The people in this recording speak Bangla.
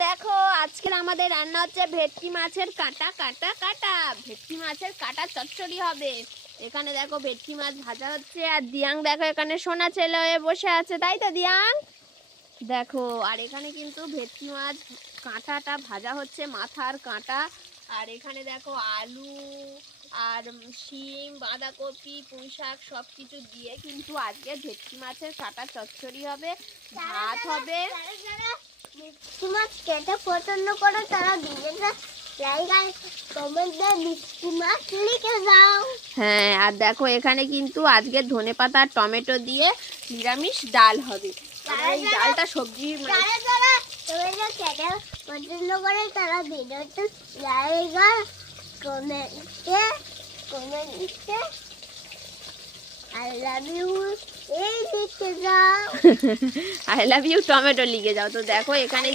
দেখো আজকে আমাদের রান্না হচ্ছে ভেটকি মাছের কাটা কাটা কাটা। ভেটকি মাছের কাটা চচ্চড়ি হবে। এখানে দেখো ভেটকি মাছ ভাজা হচ্ছে, আর দিয়াং দেখো এখানে সোনা ছেলে হয়ে বসে আছে, তাই তো দিয়াং? দেখো আর এখানে কিন্তু ভেটকি মাছ কাঁটাটা ভাজা হচ্ছে, মাথার কাঁটা। আর এখানে দেখো আলু আর শিম, বাঁধাকপি, পুঁই শাক সব কিছু দিয়ে কিন্তু আজকে ভেটকি মাছের কাটা চচ্চড়ি হবে, ভাত হবে। মিষ্টি মাছ খেতে পছন্দ করে তারা ভিডিওটা লাইক আর কমেন্ট দিয়ে মিষ্টি মাছ লিখে দাও। হ্যাঁ, আর দেখো এখানে কিন্তু আজকে ধনেপাতা আর টমেটো দিয়ে নিরামিষ ডাল হবে। এই ডালটা সবজি যারা যারা তোমাদের খেতে পছন্দ করে তারা ভিডিওটা লাইক আর কমেন্টে আই লাভ ইউ এই লিখে দাও। আই লাভ ইউ টমেটো লিখে যাও। তো দেখো এখানে